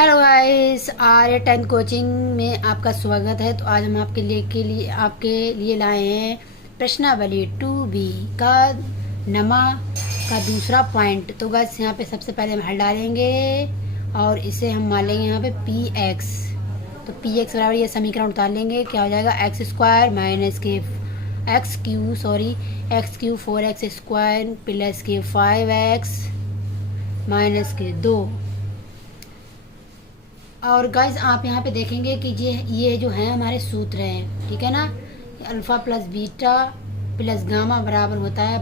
Hello guys, आर्य 10 coaching में आपका स्वागत है। तो आज हम आपके लिए लाए हैं प्रश्नावली 2B का नमा का दूसरा पॉइंट। तो गाइस यहाँ पे सबसे पहले हम हल डालेंगे और इसे हम मान लेंगे यहाँ पे px। तो px बराबर ये समीकरण उतार लेंगे, क्या हो जाएगा एक्स स्क्वायर माइनस के x Q 4x square plus के 5x माइनस के 2। और गाइज आप यहाँ पे देखेंगे कि ये जो है हमारे सूत्र हैं, ठीक है ना। Alpha plus beta plus gamma बराबर होता है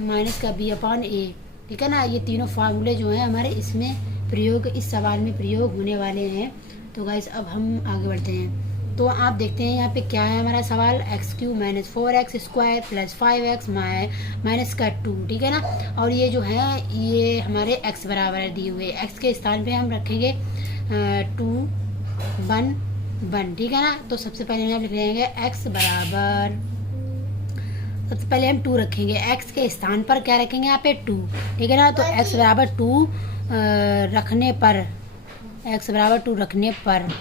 माइनस का बी अपॉन ए, ठीक है ना। ये तीनों फार्मूले जो हैं हमारे इसमें प्रयोग, इस सवाल में प्रयोग होने वाले हैं। तो गाइज अब हम आगे बढ़ते हैं। तो आप देखते हैं यहाँ पे क्या है हमारा सवाल, x Q minus 4x square plus 5x minus का 2, ठीक है ना। और ये जो है ये हमारे x बराबर है दिए हुए, x के स्थान पे हम रखेंगे 2 1 ठीक है ना। तो सबसे पहले हम लिख लेंगे x बराबर, सबसे पहले हम 2 रखेंगे, x के स्थान पर क्या रखेंगे यहाँ पे 2, ठीक है ना। तो x बराबर 2 रखने पर, x बराबर 2 रखने पर,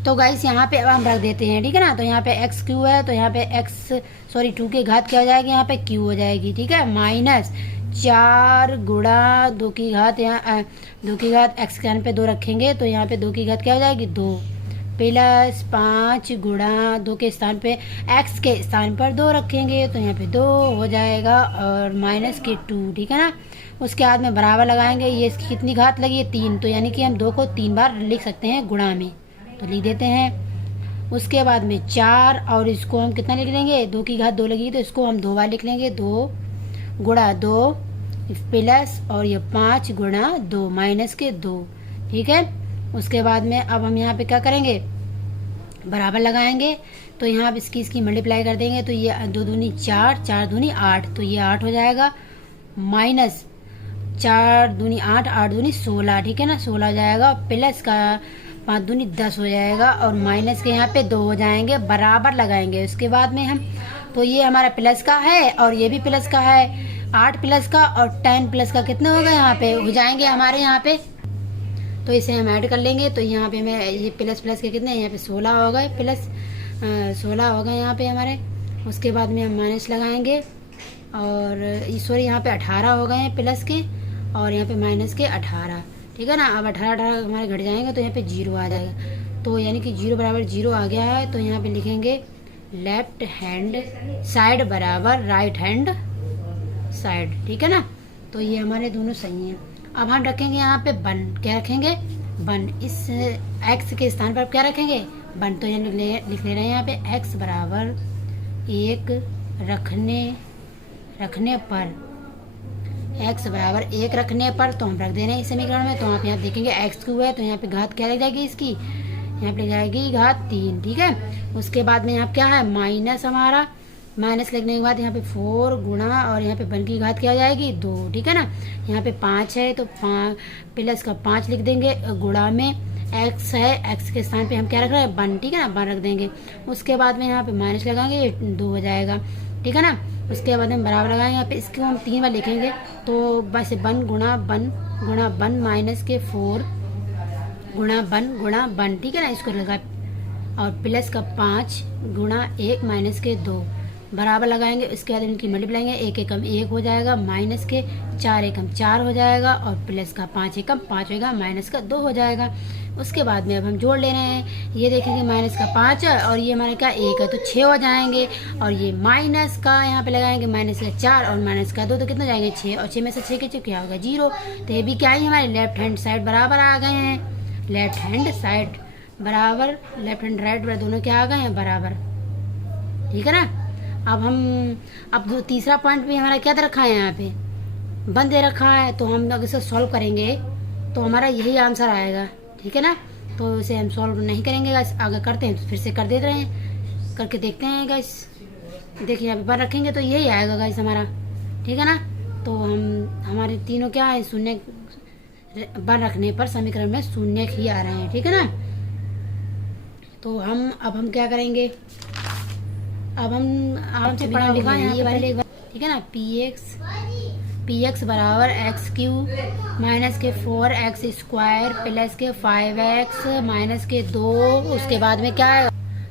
तो गाइस यहाँ पे अब हम रख देते हैं, ठीक है ना। तो यहाँ पे एक्स क्यू है, तो यहाँ पे 2 की घात क्या हो जाएगी, यहाँ पे क्यू हो जाएगी, ठीक है। माइनस 4 गुणा 2 की घात, यहाँ 2 की घात एक्स के स्थान पे 2 रखेंगे, तो यहाँ पे 2 की घात क्या हो जाएगी 2 प्लस 5 गुणा 2 के स्थान पे एक्स के स्थान पर 2 रखेंगे, तो यहाँ पे 2 हो जाएगा और माइनस के 2, ठीक है ना। उसके बाद में बराबर लगाएंगे, ये इसकी कितनी घात लगी है 3, तो यानी कि हम 2 को 3 बार लिख सकते हैं गुणा में, तो लिख देते हैं। उसके बाद में 4 और इसको हम कितना लिख लेंगे, 2 की घात 2 लगी तो इसको हम 2 बार लिख लेंगे, 2 गुणा 2 प्लस और ये 5 गुणा 2 माइनस के 2, ठीक है। उसके बाद में अब हम यहाँ पे क्या करेंगे, बराबर लगाएंगे, तो यहाँ पे इसकी मल्टीप्लाई कर देंगे, तो ये 2 दूनी 4, 4 दूनी 8, तो ये 8 हो जाएगा, माइनस 4 दूनी 8, 8 दूनी 16, ठीक है ना, 16 हो जाएगा, प्लस का 5 दूनी 10 हो जाएगा और माइनस के यहाँ पे 2 हो जाएंगे, बराबर लगाएंगे। उसके बाद में हम, तो ये हमारा प्लस का है और ये भी प्लस का है, 8 प्लस का और 10 प्लस का कितने हो गए यहाँ पे हो जाएंगे हमारे यहाँ पे, तो इसे हम ऐड कर लेंगे। तो यहाँ पे मैं ये प्लस के कितने यहाँ पे 16 हो गए, प्लस 16 हो गए यहाँ पे हमारे। उसके बाद में हम माइनस लगाएंगे और सॉरी यहाँ पे 18 हो गए हैं प्लस के और यहाँ पे माइनस के 18, ठीक है ना। अब 18 हमारे घट जाएंगे तो यहाँ पे 0 आ जाएगा, तो यानी कि 0 बराबर 0 आ गया है। तो यहाँ पे लिखेंगे लेफ्ट हैंड साइड बराबर राइट हैंड साइड, ठीक है ना। तो ये हमारे दोनों सही हैं। अब हम रखेंगे यहाँ पे 1, क्या रखेंगे 1, इस x के स्थान पर क्या रखेंगे 1, तो यानी लिख ले रहे हैं यहाँ पे x बराबर 1 रखने पर, x बराबर 1 रखने पर, तो हम रख दे रहे हैं इस समीकरण में। तो आप यहाँ देखेंगे एक्स क्यू है, तो यहाँ पे घात क्या लग जाएगी इसकी, यहाँ पे लग जाएगी घात 3, ठीक है। उसके बाद में यहाँ क्या है माइनस, हमारा माइनस लगने के बाद यहाँ पे 4 गुणा और यहाँ पे 1 की घात क्या हो जाएगी 2, ठीक है ना। यहाँ पे 5 है तो 5 प्लस का 5 लिख देंगे, गुणा में x है, x के स्थान पे हम क्या रख रहे हैं 1, ठीक है ना, 1 रख देंगे। उसके बाद में यहाँ पे माइनस लगाएंगे, 2 हो जाएगा, ठीक है ना। उसके बाद हम बराबर लगाएंगे, यहाँ पे इसको हम 3 बार लिखेंगे, तो बस 1 गुणा 1 माइनस के 4 गुणा 1, ठीक है ना। इसको लगा और प्लस का 5 गुणा 1 माइनस के 2 बराबर लगाएंगे। उसके बाद इनकी मल्टीप्लाएंगे, 1 एकम 1 हो जाएगा, माइनस के 4 एकम 4 हो जाएगा और प्लस का 5 एकम 5 होगा, माइनस का 2 हो जाएगा। उसके बाद में अब हम जोड़ ले रहे हैं, ये देखेंगे माइनस का 5 और ये हमारे का 1 है तो 6 हो जाएंगे, और ये माइनस का यहाँ पे लगाएंगे माइनस का 4 और माइनस का 2, तो कितना जाएंगे 6, और 6 में से 6 के क्या होगा 0। तो ये भी क्या है हमारे लेफ्ट हैंड साइड बराबर आ गए हैं, लेफ्ट हैंड साइड बराबर, लेफ्ट हैंड राइट दोनों क्या आ गए हैं बराबर, ठीक है ना। अब तीसरा पॉइंट भी हमारा क्या दे रखा है, यहाँ पे 1 दे रखा है, तो हम अगर इसे सॉल्व करेंगे तो हमारा यही आंसर आएगा, ठीक है ना। तो इसे हम सॉल्व नहीं करेंगे गाइस, आगे करते हैं तो फिर से कर देते हैं, करके देखते हैं गाइस। देखिए यहाँ पे 1 रखेंगे तो यही आएगा गाइस हमारा, ठीक है ना। तो हमारे तीनों क्या है शून्य, 1 रखने पर समीकरण में शून्य ही आ रहे हैं, ठीक है ना। तो अब हम क्या करेंगे, अब हम आपसे पढ़ा लिखा है यहाँ पे पहले एक बार, ठीक है ना। पी एक्स बराबर एक्स क्यू माइनस के 4x स्क्वायर प्लस के 5x माइनस के 2, उसके बाद में क्या है।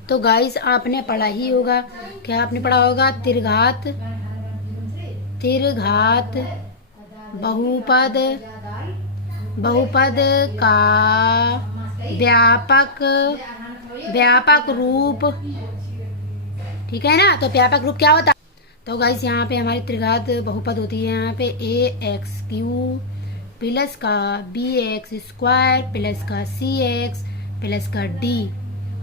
तो गाइस आपने पढ़ा ही होगा, क्या आपने पढ़ा होगा, त्रिघात बहुपद का व्यापक रूप, ठीक है ना। तो व्यापक रूप क्या होता है। तो गाइस यहाँ पे हमारी त्रिघात बहुपद होती है यहाँ पे ax³ प्लस का bx स्क्वायर प्लस का cx प्लस का d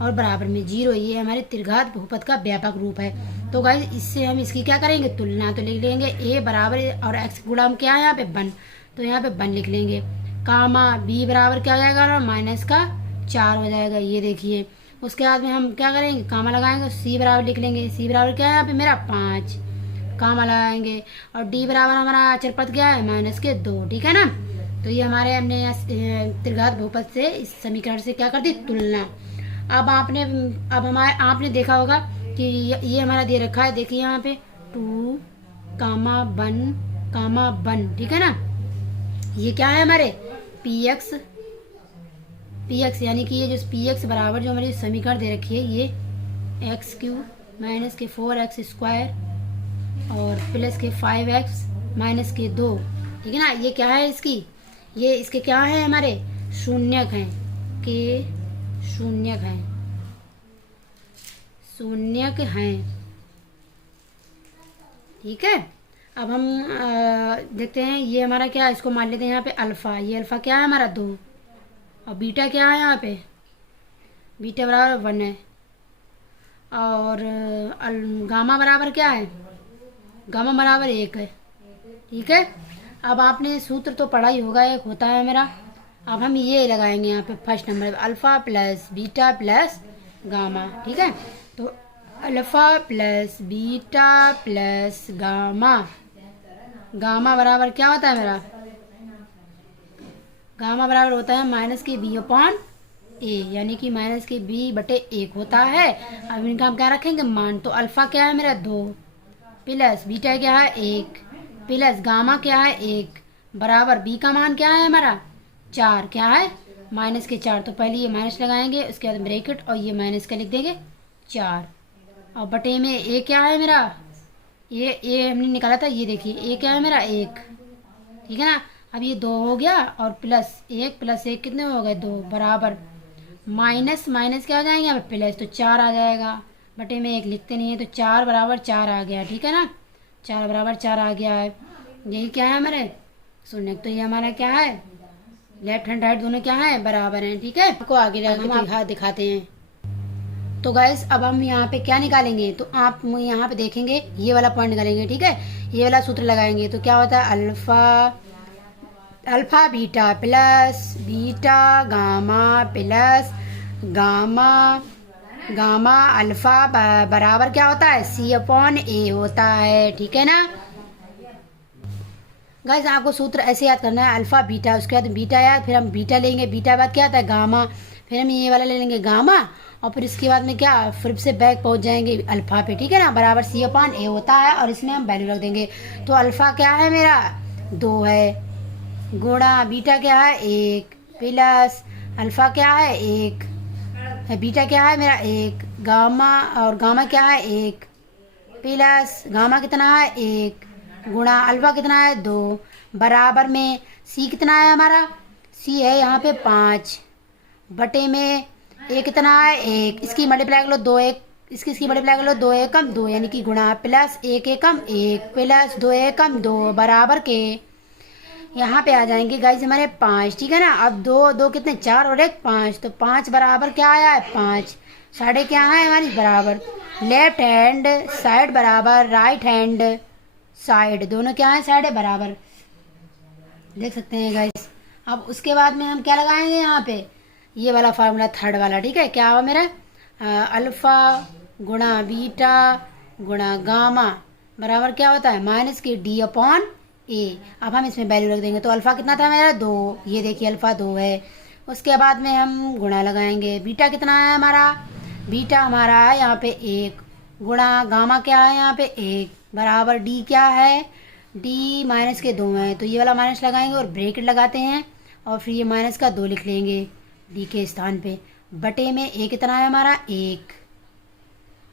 और बराबर में 0, ये हमारे त्रिघात बहुपद का व्यापक रूप है। तो गाइस इससे हम इसकी क्या करेंगे, तुलना। तो लिख लेंगे a बराबर और x गुणा हम क्या है यहाँ पे 1, तो यहाँ पे 1 लिख लेंगे, कामा b बराबर क्या हो जाएगा ना माइनस का 4 हो जाएगा, ये देखिए। उसके बाद में हम क्या करेंगे, कामा लगाएंगे, c बराबर लिख लेंगे, c बराबर क्या है यहाँ पे मेरा 5, कामा लगाएंगे, और d बराबर हमारा अचर पद क्या है माइनस के 2, ठीक है ना। तो ये हमारे हमने त्रिघात बहुपद से इस समीकरण से क्या कर दी, तुलना। अब आपने देखा होगा कि ये हमारा दे रखा है, देखिए यहाँ पे 2, 1, ठीक है ना। ये क्या है हमारे पी एक्स यानी कि ये जो पी एक्स बराबर जो हमारी समीकरण दे रखी है, ये x³ माइनस के 4x स्क्वायर और प्लस के 5x माइनस के 2, ठीक है ना। ये क्या है इसकी, ये इसके क्या है हमारे शून्यक हैं, के शून्यक हैं, ठीक है। अब हम देखते हैं ये हमारा क्या है, इसको मान लेते हैं यहाँ पे अल्फा, ये अल्फा क्या है हमारा 2, और बीटा क्या है यहाँ पे, बीटा बराबर 1 है, और गामा बराबर क्या है, गामा बराबर 1 है, ठीक है। अब आपने सूत्र तो पढ़ा ही होगा, एक होता है मेरा। अब हम ये लगाएंगे यहाँ पे फर्स्ट नंबर पे, alpha plus beta plus gamma, ठीक है। तो alpha plus beta plus gamma, gamma बराबर क्या होता है मेरा, गामा बराबर होता है माइनस के b/a, यानी कि माइनस के b/1 होता है। अब इनका हम क्या रखेंगे मान, तो अल्फा क्या है मेरा 2 प्लस बीटा क्या है 1 प्लस गामा क्या है 1 बराबर b का मान क्या है हमारा 4, क्या है माइनस के 4। तो पहले ये माइनस लगाएंगे, उसके बाद ब्रैकेट और ये माइनस का लिख देंगे 4, और बटे में a क्या है मेरा, ये हमने निकाला था, ये देखिए a क्या है मेरा 1, ठीक है ना। अब ये 2 हो गया और प्लस 1 कितने हो गए 2 बराबर माइनस क्या हो जाएंगे यहाँ पे प्लस, तो 4 आ जाएगा, बटे में 1 लिखते नहीं है, तो 4 बराबर 4 आ गया, ठीक है ना। 4 बराबर 4 आ गया है, यही क्या है हमारे शून्य। तो ये हमारा क्या है, लेफ्ट हैंड राइट दोनों क्या है बराबर हैं, ठीक है। आपको आगे हम दिखाते हैं। तो गाइस अब हम यहाँ पे क्या निकालेंगे, तो आप यहाँ पे देखेंगे ये वाला पॉइंट निकालेंगे, ठीक है। ये वाला सूत्र लगाएंगे तो क्या होता है, alpha beta plus beta gamma plus gamma alpha बराबर क्या होता है C/A होता है, ठीक है ना। गाइस आपको सूत्र ऐसे याद करना है, अल्फा बीटा, उसके बाद बीटा याद, फिर हम बीटा लेंगे, बीटा बाद क्या आता है गामा, फिर हम ये वाला ले लेंगे गामा, और फिर इसके बाद में क्या फिर से बैक पहुंच जाएंगे अल्फा पे, ठीक है ना। बराबर C/A होता है, और इसमें हम वैल्यू रख देंगे। तो अल्फा क्या है मेरा 2 है, गुणा बीटा क्या है 1 प्लस अल्फा क्या है 1, बीटा क्या है मेरा 1, गामा और गामा क्या है 1 प्लस गामा कितना है 1 गुणा अल्फा कितना है 2 बराबर में सी कितना है हमारा, सी है यहाँ पे 5 बटे में ए कितना है 1, इसकी मल्टीप्लाई कर लो 2 1, इसकी मल्टीप्लाई कर लो 2 एकम 2 यानी कि गुणा प्लस 1 एकम 1 प्लस 2 एकम 2 बराबर के यहाँ पे आ जाएंगे गाइस हमारे 5, ठीक है ना। अब 2 कितने 4 और 1 5, तो 5 बराबर क्या आया है 5, साढ़े क्या है हमारी बराबर लेफ्ट हैंड साइड बराबर राइट हैंड साइड, दोनों क्या है साइड है बराबर, देख सकते हैं गाइस। अब उसके बाद में हम क्या लगाएंगे यहाँ पे ये वाला फार्मूला थर्ड वाला, ठीक है। क्या हुआ मेरा अल्फा गुणा बीटा गुणा गामा बराबर क्या होता है माइनस के D/A। अब हम इसमें वैल्यू रख देंगे, तो अल्फा कितना था मेरा 2, ये देखिए अल्फा 2 है। उसके बाद में हम गुणा लगाएंगे, बीटा कितना है हमारा, बीटा हमारा है यहाँ पे 1 गुणा गामा क्या है यहाँ पे 1 बराबर डी क्या है, डी माइनस के 2 हैं तो ये वाला माइनस लगाएंगे और ब्रैकेट लगाते हैं और फिर ये माइनस का 2 लिख लेंगे डी के स्थान पे। बटे में ए कितना है हमारा 1,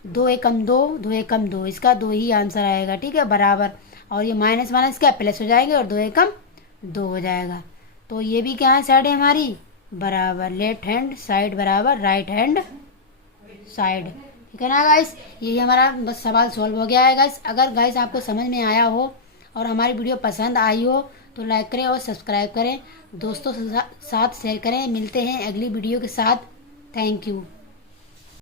2 एकम 2, 2 एकम 2, इसका 2 ही आंसर आएगा। ठीक है, बराबर, और ये माइनस माइनस क्या प्लस हो जाएंगे और 2 एकम 2 हो जाएगा। तो ये भी क्या है साइड है हमारी बराबर, लेफ्ट हैंड साइड बराबर राइट हैंड साइड। ठीक है ना गाइस, यही हमारा बस सवाल सॉल्व हो गया है गाइस। अगर गाइस आपको समझ में आया हो और हमारी वीडियो पसंद आई हो तो लाइक करें और सब्सक्राइब करें, दोस्तों के साथ शेयर करें। मिलते हैं अगली वीडियो के साथ। Thank you.